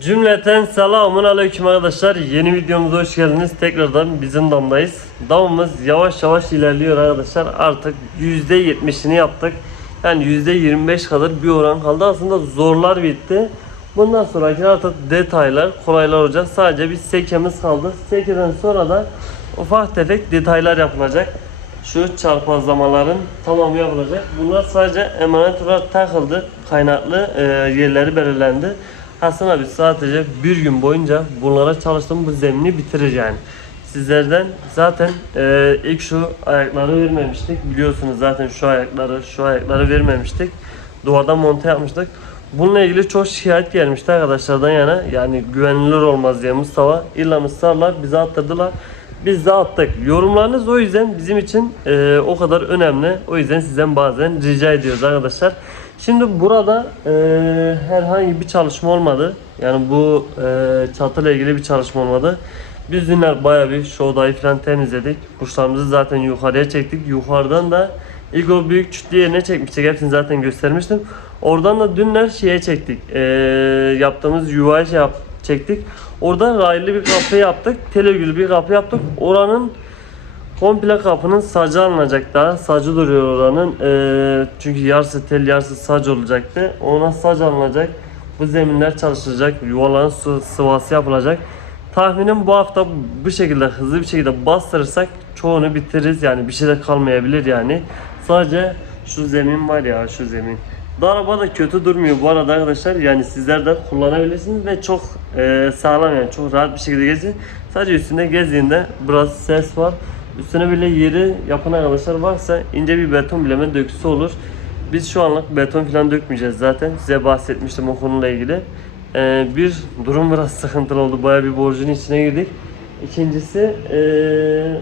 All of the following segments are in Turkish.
Cümleten selamun aleyküm arkadaşlar. Yeni videomuza hoş geldiniz. Tekrardan bizim damdayız. Damımız yavaş yavaş ilerliyor arkadaşlar. Artık %70'ini yaptık. Yani %25 kadar bir oran kaldı. Aslında zorlar bitti. Bundan sonraki artık detaylar, kolaylar olacak. Sadece bir sekemiz kaldı. Sekeden sonra da ufak tefek detaylar yapılacak. Şu çarpazlamaların tamamı yapılacak. Bunlar sadece emanet olarak takıldı. Kaynaklı e, yerleri belirlendi. Hasan abi sadece bir gün boyunca bunlara çalıştım. Bu zemini bitirir yani. Sizlerden zaten e, ilk şu ayakları vermemiştik. Biliyorsunuz zaten şu ayakları, şu ayakları vermemiştik. Duvardan monte yapmıştık. Bununla ilgili çok şikayet gelmişti arkadaşlardan yana. Yani güvenilir olmaz diye Mustafa. İlla ısrarlar bize attırdılar. Biz de attık. Yorumlarınız o yüzden bizim için e, o kadar önemli. O yüzden sizden bazen rica ediyoruz arkadaşlar. Şimdi burada e, herhangi bir çalışma olmadı. Yani bu e, çatıyla ilgili bir çalışma olmadı. Biz dünler bayağı bir şu odayı falan temizledik. Kuşlarımızı zaten yukarıya çektik. Yukarıdan da ilk o büyük çütlü yerine çekmiştik. Hepsini zaten göstermiştim. Oradan da dünler şeye çektik. E, yaptığımız yuvaya şey yap, çektik. Oradan raylı bir kapı yaptık. Telegül bir kapı yaptık. Oranın komple kapının sacı alınacak daha. Sacı duruyor oranın. Ee, çünkü yarısı tel yarısı sac olacaktı. Ona sac alınacak. Bu zeminler çalışacak. Yuvaların su, sıvası yapılacak. Tahminim bu hafta bu şekilde hızlı bir şekilde bastırırsak çoğunu bitiririz. Yani bir şey de kalmayabilir yani. Sadece şu zemin var ya şu zemin. Bu araba da kötü durmuyor bu arada arkadaşlar. Yani sizler de kullanabilirsiniz ve çok e, sağlam yani çok rahat bir şekilde gezin. Sadece üstünde gezdiğinde biraz ses var. Üstüne bile yeri yapan arkadaşlar varsa ince bir beton bileme döküsü olur. Biz şu anlık beton falan dökmeyeceğiz zaten. Size bahsetmiştim o konuyla ilgili. E, bir durum biraz sıkıntılı oldu. Baya bir borcun içine girdik. İkincisi eee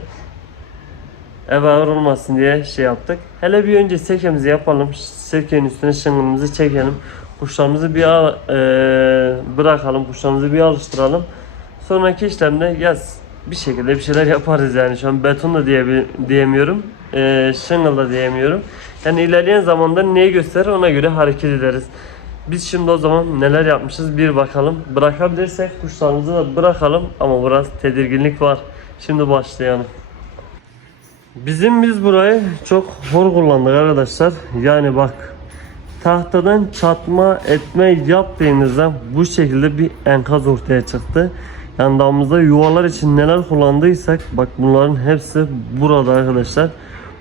ev ağır olmasın diye şey yaptık. Hele bir önce sekemizi yapalım. Sekenin üstüne şıngılımızı çekelim. Kuşlarımızı bir eee, bırakalım. Kuşlarımızı bir alıştıralım. Sonraki işlemde yaz bir şekilde bir şeyler yaparız yani. Şu an beton da diye, diyemiyorum. Eee şıngıl da diyemiyorum. Yani ilerleyen zamanda neyi gösterir ona göre hareket ederiz. Biz şimdi o zaman neler yapmışız bir bakalım. Bırakabilirsek kuşlarımızı da bırakalım ama biraz tedirginlik var. Şimdi başlayalım. Bizim biz burayı çok hor kullandık arkadaşlar. Yani bak tahtadan çatma etme yaptığınızda bu şekilde bir enkaz ortaya çıktı. Yani damımızda yuvalar için neler kullandıysak bak bunların hepsi burada arkadaşlar.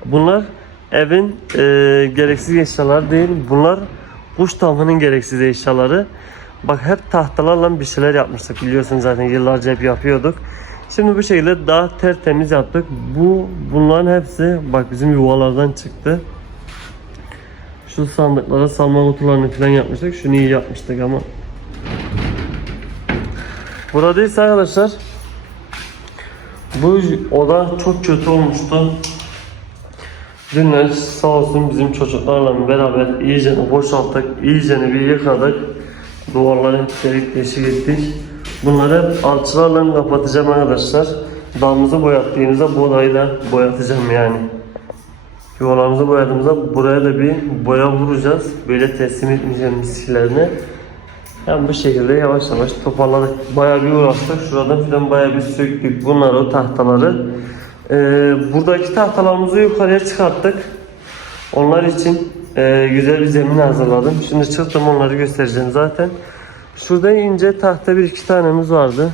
Bunlar evin e, gereksiz eşyaları değil. Bunlar kuş tamının gereksiz eşyaları. Bak hep tahtalarla bir şeyler yapmıştık biliyorsunuz zaten yıllarca hep yapıyorduk. Şimdi bu şekilde daha tertemiz yaptık. Bu bunların hepsi bak bizim yuvalardan çıktı. Şu sandıklara salma kutularını falan yapmıştık. Şunu iyi yapmıştık ama. Burada ise arkadaşlar bu oda çok kötü olmuştu. Dünler sağ olsun bizim çocuklarla beraber iyice boşalttık, iyice bir yıkadık. Duvarları delik deşik ettik. Bunları alçılarla kapatacağım arkadaşlar. Damımızı boyattığımızda bu odayı da boyatacağım yani. Yuvalarımızı boyadığımızda buraya da bir boya vuracağız. Böyle teslim etmeyeceğim miskilerini. Yani bu şekilde yavaş yavaş toparladık. Bayağı bir uğraştık. Şuradan filan bayağı bir söktük bunları, o tahtaları. Ee, buradaki tahtalarımızı yukarıya çıkarttık. Onlar için e, güzel bir zemin hazırladım. Şimdi çıktım onları göstereceğim zaten. Şurada ince tahta bir iki tanemiz vardı.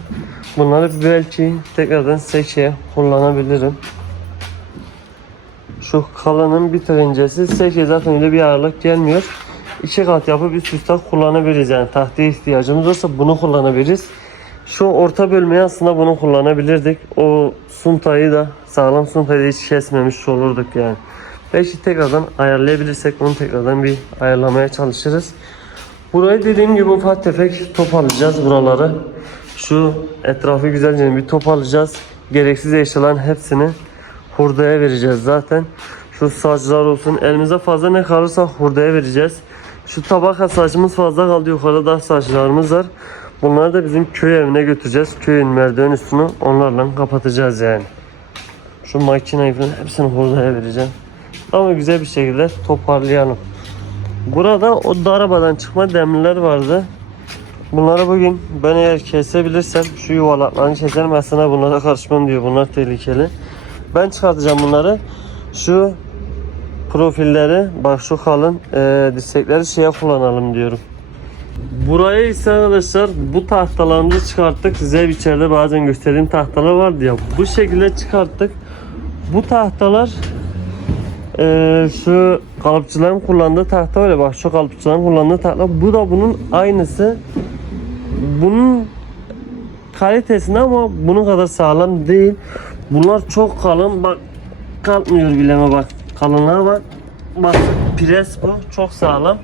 Bunları belki tekrardan sekeye kullanabilirim. Şu kalının bir tık incesi seke zaten öyle bir ağırlık gelmiyor. İki kat yapıp üst üste kullanabiliriz yani tahtaya ihtiyacımız olursa bunu kullanabiliriz. Şu orta bölmeyi aslında bunu kullanabilirdik. O suntayı da sağlam suntayı da hiç kesmemiş olurduk yani. Belki tekrardan ayarlayabilirsek onu tekrardan bir ayarlamaya çalışırız. Burayı dediğim gibi ufak tefek toparlayacağız buraları. Şu etrafı güzelce bir toparlayacağız. Gereksiz eşyaların hepsini hurdaya vereceğiz zaten. Şu saçlar olsun. Elimize fazla ne kalırsa hurdaya vereceğiz. Şu tabaka saçımız fazla kaldı. Yukarıda da saçlarımız var. Bunları da bizim köy evine götüreceğiz. Köyün merdiven üstünü onlarla kapatacağız yani. Şu makineyi falan hepsini hurdaya vereceğim. Ama güzel bir şekilde toparlayalım. Burada o darabadan çıkma demirler vardı. Bunları bugün ben eğer kesebilirsem şu yuvarlaklarını keserim aslında bunlara karışmam diyor. Bunlar tehlikeli. Ben çıkartacağım bunları. Şu profilleri bak şu kalın e, dirsekleri şeye kullanalım diyorum. Buraya ise arkadaşlar bu tahtalarımızı çıkarttık. Size içeride bazen gösterdiğim tahtalar vardı ya. Bu şekilde çıkarttık. Bu tahtalar e, şu kalıpçıların kullandığı tahta öyle bak şu kalıpçıların kullandığı tahta. Bu da bunun aynısı. Bunun kalitesinde ama bunun kadar sağlam değil. Bunlar çok kalın. Bak kalkmıyor bileme bak. Kalınlığa bak. Bak pres bu. Çok sağlam.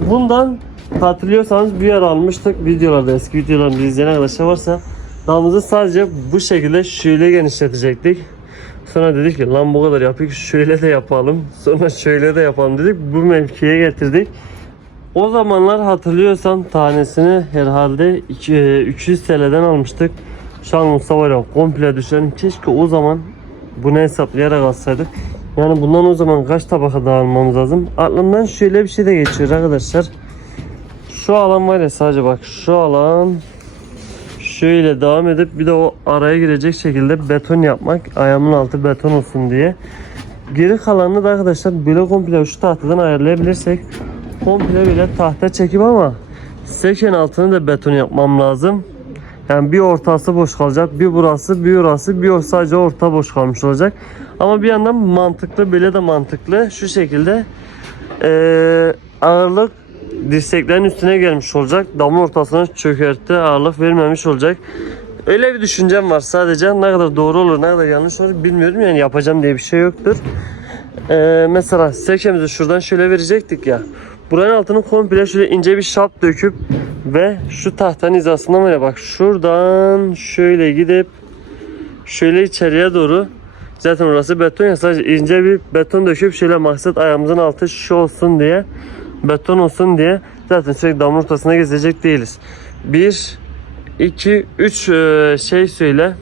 Bundan hatırlıyorsanız bir yer almıştık videolarda eski videolarımızı izleyen arkadaşlar varsa damımızı sadece bu şekilde şöyle genişletecektik. Sonra dedik ki lan bu kadar yapıyorduk şöyle de yapalım. Sonra şöyle de yapalım dedik. Bu mevkiye getirdik. O zamanlar hatırlıyorsan tanesini herhalde iki- e, 200 TL'den almıştık. Şu an olsa var komple düşerim. Keşke o zaman bunu hesaplayarak alsaydık. Yani bundan o zaman kaç tabaka daha almamız lazım? Aklımdan şöyle bir şey de geçiyor arkadaşlar. Şu alan var ya sadece bak şu alan şöyle devam edip bir de o araya girecek şekilde beton yapmak ayağımın altı beton olsun diye. Geri kalanını da arkadaşlar böyle komple şu tahtadan ayarlayabilirsek komple böyle tahta çekip ama seken altını da beton yapmam lazım. Yani bir ortası boş kalacak, bir burası, bir orası, bir sadece orta boş kalmış olacak. Ama bir yandan mantıklı, böyle de mantıklı. Şu şekilde eee, ağırlık dirseklerin üstüne gelmiş olacak. Damın ortasına çökertti, ağırlık vermemiş olacak. Öyle bir düşüncem var sadece. Ne kadar doğru olur, ne kadar yanlış olur bilmiyorum. Yani yapacağım diye bir şey yoktur. Eee, mesela sekemizi şuradan şöyle verecektik ya. Buranın altını komple şöyle ince bir şap döküp ve şu tahtanın hizasından var ya bak şuradan şöyle gidip şöyle içeriye doğru zaten orası beton ya sadece ince bir beton döküp şöyle maksat ayağımızın altı şu olsun diye beton olsun diye zaten sürekli damın ortasına gezecek değiliz. 1 2 3 şey söyle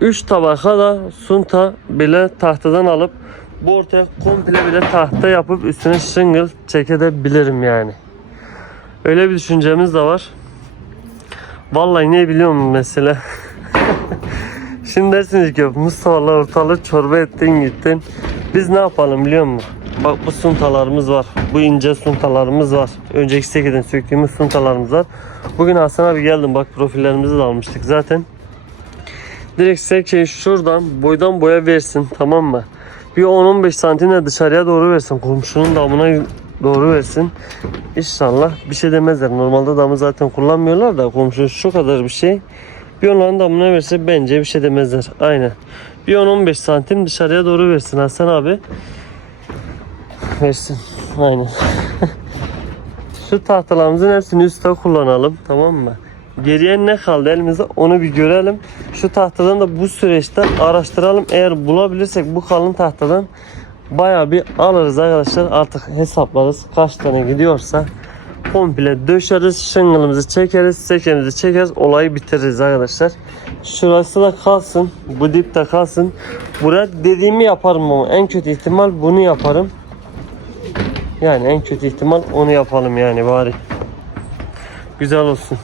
3 tabaka da sunta bile tahtadan alıp bu ortaya komple bile tahta yapıp üstüne shingle çekebilirim yani. Öyle bir düşüncemiz de var. Vallahi ne biliyor musun mesela? Şimdi dersiniz ki Mustafa'la ortalığı çorba ettin gittin. Biz ne yapalım biliyor musun? Bak bu suntalarımız var. Bu ince suntalarımız var. Önceki sekiden söktüğümüz suntalarımız var. Bugün Hasan abi geldim bak profillerimizi de almıştık zaten. Direkt sekeyi şuradan boydan boya versin tamam mı? Bir 10-15 santim de dışarıya doğru versin. Komşunun damına doğru versin. İnşallah bir şey demezler. Normalde damı zaten kullanmıyorlar da komşu şu kadar bir şey. Bir onların damına verse bence bir şey demezler. Aynen. Bir 10-15 santim dışarıya doğru versin Hasan abi. Versin. Aynen. Şu tahtalarımızın hepsini üstte kullanalım. Tamam mı? Geriye ne kaldı elimizde onu bir görelim. Şu tahtadan da bu süreçte araştıralım. Eğer bulabilirsek bu kalın tahtadan baya bir alırız arkadaşlar. Artık hesaplarız. Kaç tane gidiyorsa komple döşeriz. Şıngılımızı çekeriz. Sekemizi çekeriz. Olayı bitiririz arkadaşlar. Şurası da kalsın. Bu dip de kalsın. Buraya dediğimi yaparım ama en kötü ihtimal bunu yaparım. Yani en kötü ihtimal onu yapalım yani bari. Güzel olsun.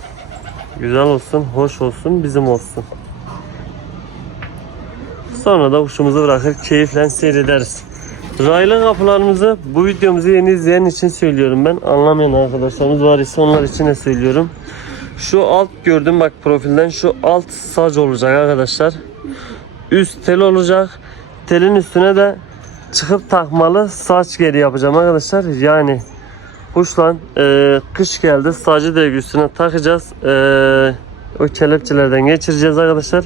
Güzel olsun, hoş olsun, bizim olsun. Sonra da kuşumuzu bırakır keyifle seyrederiz. Raylı kapılarımızı bu videomuzu yeni izleyen için söylüyorum ben. Anlamayan arkadaşlarımız var ise onlar için de söylüyorum. Şu alt gördüm bak profilden şu alt sac olacak arkadaşlar. Üst tel olacak. Telin üstüne de çıkıp takmalı saç geri yapacağım arkadaşlar. Yani Kuşla e, kış geldi. Sacı devri üstüne takacağız. E, o kelepçelerden geçireceğiz arkadaşlar.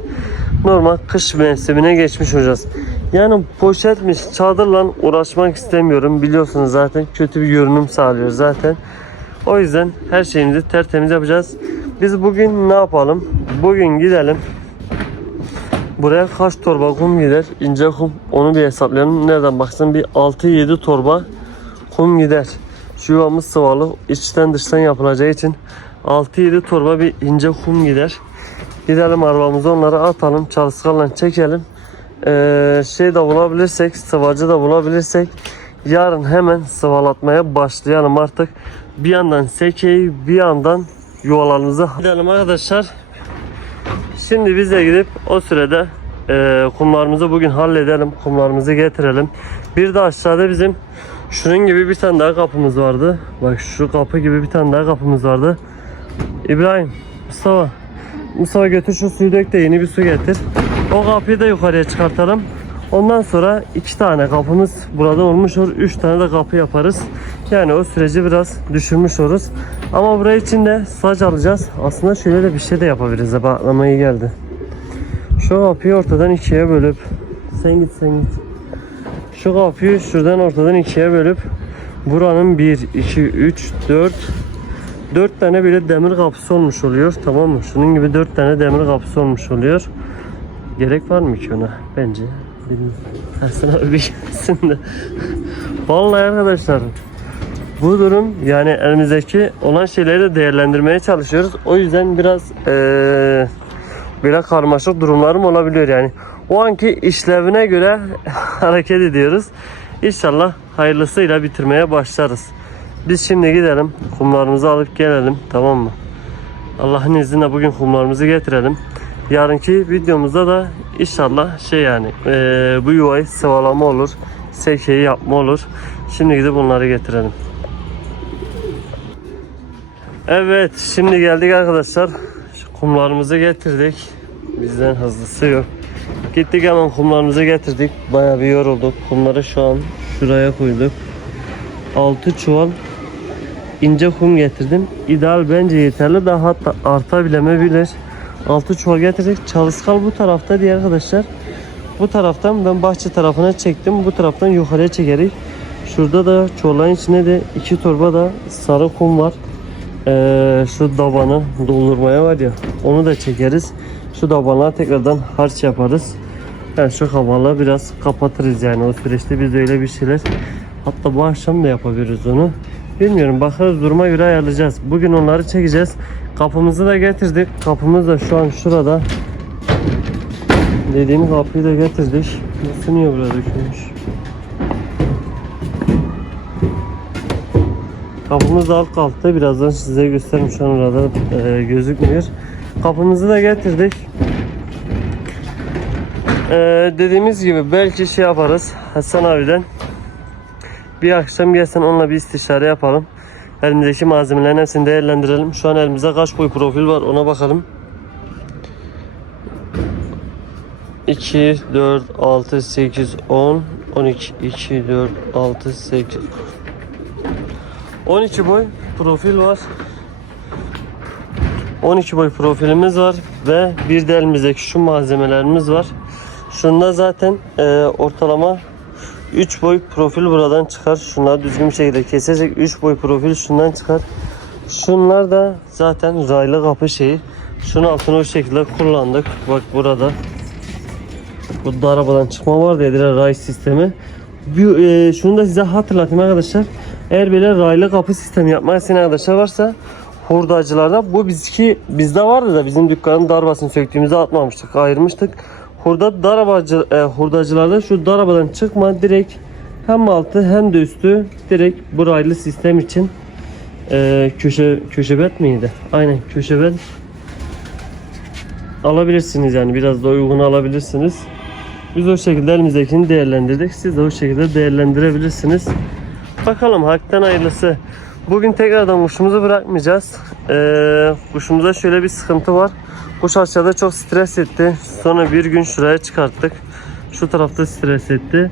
Normal kış mevsimine geçmiş olacağız. Yani poşetmiş, çadırla uğraşmak istemiyorum. Biliyorsunuz zaten kötü bir görünüm sağlıyor zaten. O yüzden her şeyimizi tertemiz yapacağız. Biz bugün ne yapalım? Bugün gidelim. Buraya kaç torba kum gider? İnce kum. Onu bir hesaplayalım. Nereden baksan bir 6-7 torba kum gider. Şu yuvamız sıvalı. içten dıştan yapılacağı için 6-7 torba bir ince kum gider. Gidelim arabamıza onları atalım. Çalışkanla çekelim. Ee, şey de bulabilirsek, sıvacı da bulabilirsek Yarın hemen sıvalatmaya başlayalım artık. Bir yandan sekeyi bir yandan yuvalarımıza gidelim arkadaşlar. Şimdi bize gidip o sürede e, kumlarımızı bugün halledelim. Kumlarımızı getirelim. Bir de aşağıda bizim şunun gibi bir tane daha kapımız vardı. Bak şu kapı gibi bir tane daha kapımız vardı. İbrahim, Mustafa. Mustafa götür şu suyu dök de yeni bir su getir. O kapıyı da yukarıya çıkartalım. Ondan sonra iki tane kapımız burada olmuş olur. Üç tane de kapı yaparız. Yani o süreci biraz düşürmüş oluruz. Ama buraya için de saç alacağız. Aslında şöyle de bir şey de yapabiliriz. Bak aklıma iyi geldi. Şu kapıyı ortadan ikiye bölüp sen git sen git. Şu kapıyı şuradan ortadan ikiye bölüp buranın 1, 2, 3, 4 4 tane bile demir kapısı olmuş oluyor. Tamam mı? Şunun gibi 4 tane demir kapısı olmuş oluyor. Gerek var mı ki ona? Bence. Bilmiyorum. Ersin abi bir gelsin de. Vallahi arkadaşlar bu durum yani elimizdeki olan şeyleri de değerlendirmeye çalışıyoruz. O yüzden biraz eee böyle karmaşık durumlarım olabiliyor yani. O anki işlevine göre hareket ediyoruz. İnşallah hayırlısıyla bitirmeye başlarız. Biz şimdi gidelim kumlarımızı alıp gelelim tamam mı? Allah'ın izniyle bugün kumlarımızı getirelim. Yarınki videomuzda da inşallah şey yani eee, bu yuvayı sıvalama olur. Sekeyi yapma olur. Şimdi gidip bunları getirelim. Evet şimdi geldik arkadaşlar. Şu kumlarımızı getirdik. Bizden hızlısı yok. Gittik hemen kumlarımızı getirdik. Bayağı bir yorulduk. Kumları şu an şuraya koyduk. 6 çuval ince kum getirdim. İdeal bence yeterli. Daha hatta artabilemebilir. 6 çuval getirdik. Çalışkal bu tarafta diye arkadaşlar. Bu taraftan ben bahçe tarafına çektim. Bu taraftan yukarıya çekerek. Şurada da çuvalların içine de iki torba da sarı kum var. Ee, şu dabanı doldurmaya var ya onu da çekeriz. Şu dabanlara tekrardan harç yaparız. Yani şu havalı biraz kapatırız yani o süreçte biz öyle bir şeyler hatta bu akşam da yapabiliriz onu. Bilmiyorum bakarız duruma göre ayarlayacağız. Bugün onları çekeceğiz. Kapımızı da getirdik. Kapımız da şu an şurada. Dediğim kapıyı da getirdik. Nasıl burada dökülmüş? Kapımız da alt kalktı. Birazdan size gösteririm. Şu an orada e, gözükmüyor. Kapımızı da getirdik. E, dediğimiz gibi belki şey yaparız. Hasan abiden. Bir akşam gelsen onunla bir istişare yapalım. Elimizdeki malzemelerin hepsini değerlendirelim. Şu an elimizde kaç boy profil var ona bakalım. 2, 4, 6, 8, 10, 12, 2, 4, 6, 8, 12 boy profil var. 12 boy profilimiz var ve bir de elimizdeki şu malzemelerimiz var. Şunda zaten e, ortalama 3 boy profil buradan çıkar. Şunları düzgün bir şekilde kesecek. 3 boy profil şundan çıkar. Şunlar da zaten raylı kapı şeyi. Şunun altını o şekilde kullandık. Bak burada. Bu da arabadan çıkma var dediler ray sistemi. Bir, e, şunu da size hatırlatayım arkadaşlar. Eğer böyle raylı kapı sistemi yapmak isteyen arkadaşlar varsa hurdacılarda bu bizki bizde vardı da bizim dükkanın darbasını söktüğümüzde atmamıştık ayırmıştık. Hurda darabacı e, hurdacılarda şu darabadan çıkma direkt hem altı hem de üstü direkt bu raylı sistem için e, köşe köşebet miydi? Aynen köşebet alabilirsiniz yani biraz da uygun alabilirsiniz. Biz o şekilde elimizdekini değerlendirdik. Siz de o şekilde değerlendirebilirsiniz. Bakalım haktan hayırlısı. Bugün tekrardan kuşumuzu bırakmayacağız. Ee, kuşumuza şöyle bir sıkıntı var. Kuş aşağıda çok stres etti. Sonra bir gün şuraya çıkarttık. Şu tarafta stres etti.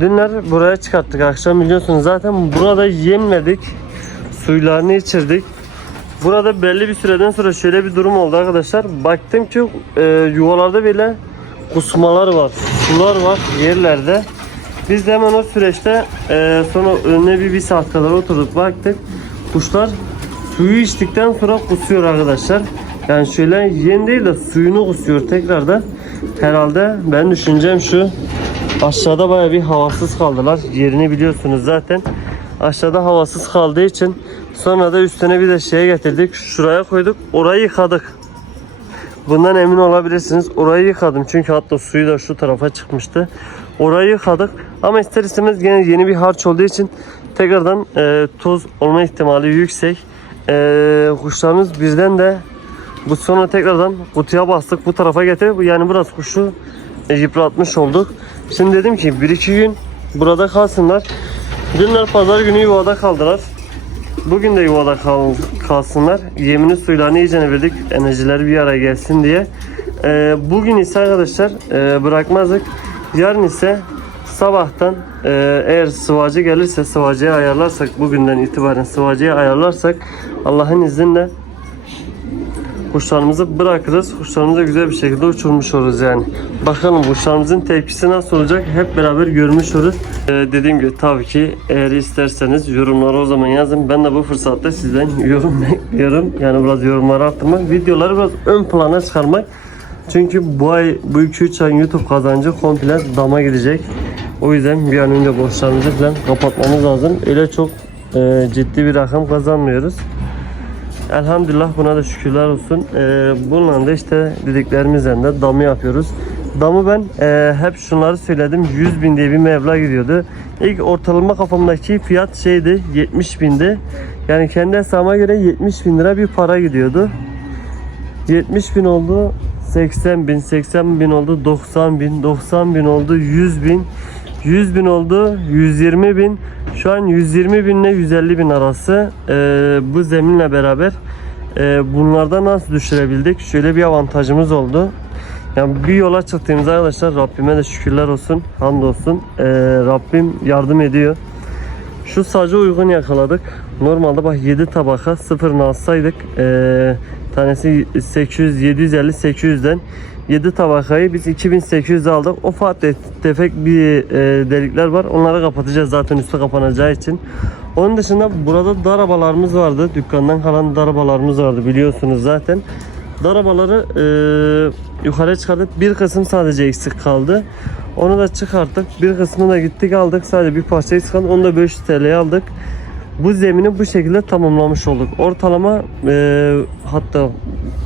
Dünler buraya çıkarttık akşam biliyorsunuz zaten burada yemledik. Suylarını içirdik. Burada belli bir süreden sonra şöyle bir durum oldu arkadaşlar. Baktım ki e, yuvalarda böyle kusmalar var, sular var yerlerde. Biz de hemen o süreçte e, sonra önüne bir, bir saat kadar oturduk baktık. Kuşlar suyu içtikten sonra kusuyor arkadaşlar. Yani şöyle yem değil de suyunu kusuyor tekrardan. Herhalde ben düşüncem şu. Aşağıda baya bir havasız kaldılar. Yerini biliyorsunuz zaten. Aşağıda havasız kaldığı için sonra da üstüne bir de şeye getirdik. Şuraya koyduk. Orayı yıkadık. Bundan emin olabilirsiniz. Orayı yıkadım çünkü hatta suyu da şu tarafa çıkmıştı. Orayı yıkadık ama ister istemez gene yeni bir harç olduğu için tekrardan e, toz olma ihtimali yüksek. E, kuşlarımız birden de bu sonra tekrardan kutuya bastık bu tarafa getirip yani biraz kuşu yıpratmış olduk. Şimdi dedim ki bir iki gün burada kalsınlar. Dünler pazar günü yuvada kaldılar. Bugün de yuvada kal, kalsınlar. Yemini suylarını iyice verdik. Enerjileri bir araya gelsin diye. Ee, bugün ise arkadaşlar e, bırakmazdık. Yarın ise sabahtan e, eğer sıvacı gelirse sıvacıya ayarlarsak bugünden itibaren sıvacıya ayarlarsak Allah'ın izniyle kuşlarımızı bırakırız. Kuşlarımızı güzel bir şekilde uçurmuş oluruz yani. Bakalım kuşlarımızın tepkisi nasıl olacak hep beraber görmüş oluruz. Ee, dediğim gibi tabii ki eğer isterseniz yorumlara o zaman yazın. Ben de bu fırsatta sizden yorum bekliyorum. Yani biraz yorumları arttırmak, videoları biraz ön plana çıkarmak. Çünkü bu ay, bu 2-3 ayın YouTube kazancı komple dama gidecek. O yüzden bir an önce borçlarımızı falan kapatmamız lazım. Öyle çok e, ciddi bir rakam kazanmıyoruz. Elhamdülillah buna da şükürler olsun. Ee, bununla da işte dediklerimizden de damı yapıyoruz. Damı ben e, hep şunları söyledim. 100 bin diye bir meblağ gidiyordu. İlk ortalama kafamdaki fiyat şeydi 70 bindi. Yani kendi hesabıma göre 70 bin lira bir para gidiyordu. 70 bin oldu. 80 bin, 80 bin oldu, 90 bin, 90 bin oldu, 100 bin, 100 bin oldu, 120 bin. Şu an 120 bin ile 150 bin arası Ee, bu zeminle beraber e, bunlarda nasıl düşürebildik? Şöyle bir avantajımız oldu. Yani bir yola çıktığımızda arkadaşlar Rabbime de şükürler olsun, hamdolsun. Ee, Rabbim yardım ediyor. Şu sacı uygun yakaladık. Normalde bak 7 tabaka sıfırını alsaydık eee tanesi 800 750 800'den 7 tabakayı biz 2800 aldık. O ufak te- tefek bir eee, delikler var. Onları kapatacağız zaten üstü kapanacağı için. Onun dışında burada darabalarımız vardı. Dükkandan kalan darabalarımız vardı biliyorsunuz zaten. Darabaları eee yukarı çıkardık. Bir kısım sadece eksik kaldı. Onu da çıkarttık. Bir kısmını da gittik aldık. Sadece bir parça eksik. Onu da 500 TL'ye aldık. Bu zemini bu şekilde tamamlamış olduk. Ortalama eee, hatta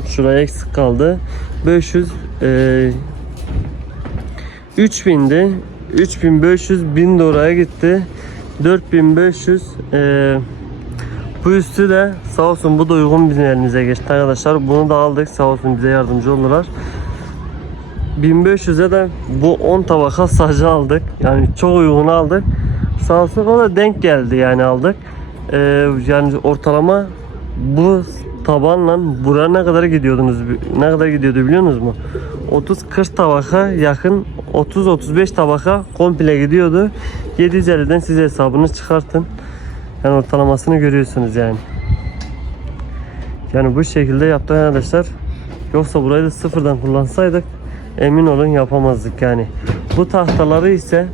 şuraya eksik kaldı. 500 eee 3000'di. 3500 1000 de gitti. 4500 eee bu üstü de sağ olsun bu da uygun bizim elimize geçti arkadaşlar. Bunu da aldık sağ olsun bize yardımcı oldular. 1500'e de bu 10 tabaka sacı aldık. Yani çok uygun aldık. Sağ olsun o da denk geldi yani aldık. Ee, yani ortalama bu tabanla buraya ne kadar gidiyordunuz? Ne kadar gidiyordu biliyor musunuz mu? 30-40 tabaka yakın 30-35 tabaka komple gidiyordu. 750'den siz hesabını çıkartın. Yani ortalamasını görüyorsunuz yani. Yani bu şekilde yaptık arkadaşlar. Yoksa burayı da sıfırdan kullansaydık emin olun yapamazdık yani. Bu tahtaları ise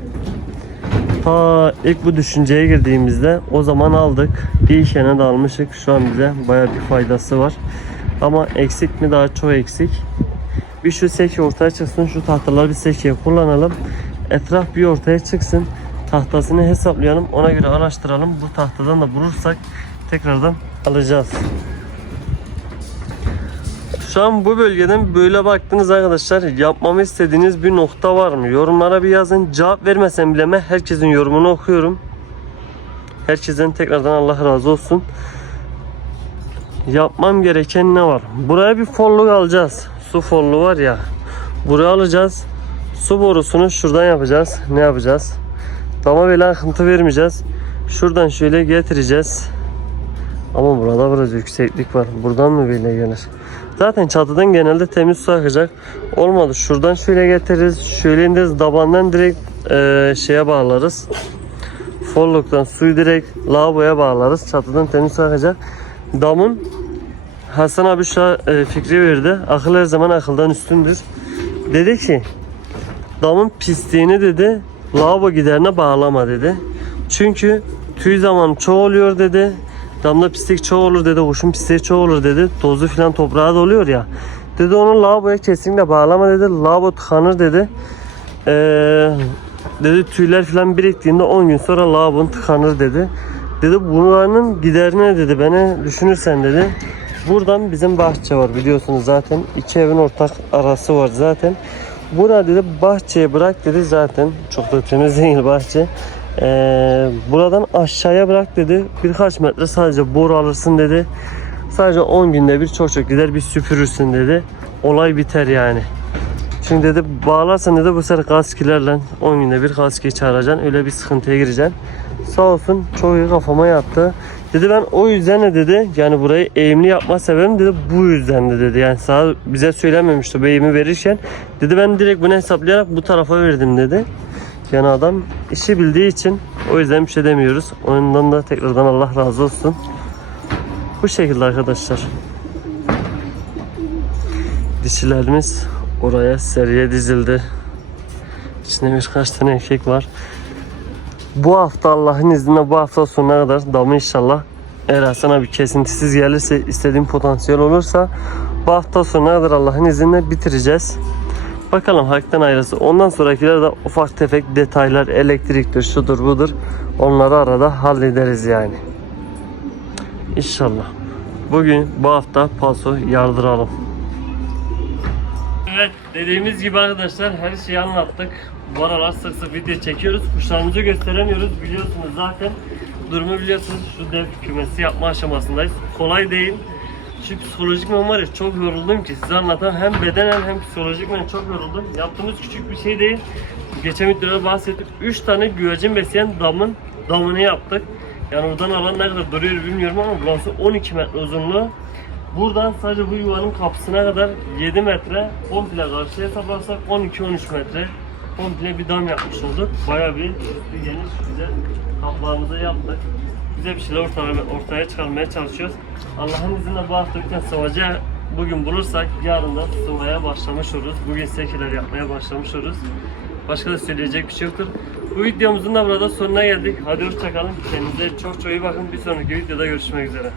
ta ilk bu düşünceye girdiğimizde o zaman aldık. Bir işene de almışık. Şu an bize baya bir faydası var. Ama eksik mi daha çok eksik. Bir şu seki ortaya çıksın. Şu tahtaları bir sekiye kullanalım. Etraf bir ortaya çıksın. Tahtasını hesaplayalım. Ona göre araştıralım. Bu tahtadan da bulursak tekrardan alacağız. Şu an bu bölgeden böyle baktınız arkadaşlar. Yapmamı istediğiniz bir nokta var mı? Yorumlara bir yazın. Cevap vermesem bile ben herkesin yorumunu okuyorum. Herkesten tekrardan Allah razı olsun. Yapmam gereken ne var? Buraya bir folluk alacağız. Su follu var ya. Buraya alacağız. Su borusunu şuradan yapacağız. Ne yapacağız? Dama böyle akıntı vermeyeceğiz. Şuradan şöyle getireceğiz. Ama burada biraz yükseklik var. Buradan mı böyle gelir? Zaten çatıdan genelde temiz su akacak. Olmadı şuradan şöyle getiririz. Şöyle indiririz. Dabandan direkt e, şeye bağlarız. Folluktan suyu direkt lavaboya bağlarız. Çatıdan temiz su akacak. Damın Hasan abi şu an, e, fikri verdi. Akıl her zaman akıldan üstündür. Dedi ki damın pisliğini dedi lavabo giderine bağlama dedi. Çünkü tüy zaman oluyor dedi. Damda pislik çok olur dedi. Kuşun pisliği çok olur dedi. Tozu filan toprağa doluyor ya. Dedi onu lavaboya kesinlikle bağlama dedi. Lavabo tıkanır dedi. Ee, dedi tüyler filan biriktiğinde 10 gün sonra lavabon tıkanır dedi. Dedi bunların giderine dedi beni düşünürsen dedi. Buradan bizim bahçe var biliyorsunuz zaten. iki evin ortak arası var zaten. Buna dedi bahçeye bırak dedi zaten. Çok da temiz değil bahçe. Ee, buradan aşağıya bırak dedi. Birkaç metre sadece boru alırsın dedi. Sadece 10 günde bir çok çok gider bir süpürürsün dedi. Olay biter yani. Şimdi dedi bağlarsan dedi bu sefer kaskilerle 10 günde bir kaski çağıracaksın. Öyle bir sıkıntıya gireceksin. Sağ olsun çok iyi kafama yattı. Dedi ben o yüzden de dedi yani burayı eğimli yapma sebebim dedi bu yüzden de dedi. Yani sağ bize söylememişti bu eğimi verirken. Dedi ben direkt bunu hesaplayarak bu tarafa verdim dedi. Yani adam işi bildiği için o yüzden bir şey demiyoruz. Ondan da tekrardan Allah razı olsun. Bu şekilde arkadaşlar. Dişilerimiz oraya seriye dizildi. İçinde birkaç tane erkek var. Bu hafta Allah'ın izniyle bu hafta sonuna kadar damı inşallah eğer Hasan abi kesintisiz gelirse istediğim potansiyel olursa bu hafta sonuna kadar Allah'ın izniyle bitireceğiz. Bakalım haktan ayrısı. Ondan sonrakiler de ufak tefek detaylar elektriktir şudur budur onları arada hallederiz yani. İnşallah. Bugün bu hafta paso yardıralım. Evet dediğimiz gibi arkadaşlar her şeyi anlattık. Bu aralar sık sık video çekiyoruz. Kuşlarımızı gösteremiyoruz biliyorsunuz zaten. Durumu biliyorsunuz şu dev kümesi yapma aşamasındayız. Kolay değil. Şu psikolojik var ya çok yoruldum ki size anlatamam. Hem bedenen hem psikolojik çok yoruldum. Yaptığımız küçük bir şey değil. Geçen videoda bahsettik. 3 tane güvercin besleyen damın damını yaptık. Yani oradan alan ne kadar duruyor bilmiyorum ama burası 12 metre uzunluğu. Buradan sadece bu yuvanın kapısına kadar 7 metre, komple karşıya hesaplarsak 12-13 metre komple bir dam yapmış olduk. Bayağı bir geniş, güzel kaplarımızı yaptık. Güzel bir şeyler ortaya, ortaya çıkarmaya çalışıyoruz. Allah'ın izniyle bu hafta bütün sıvacı bugün bulursak yarın da sıvaya başlamış oluruz. Bugün sekiler yapmaya başlamış oluruz. Başka da söyleyecek bir şey yoktur. Bu videomuzun da burada sonuna geldik. Hadi hoşçakalın. Kendinize çok çok iyi bakın. Bir sonraki videoda görüşmek üzere.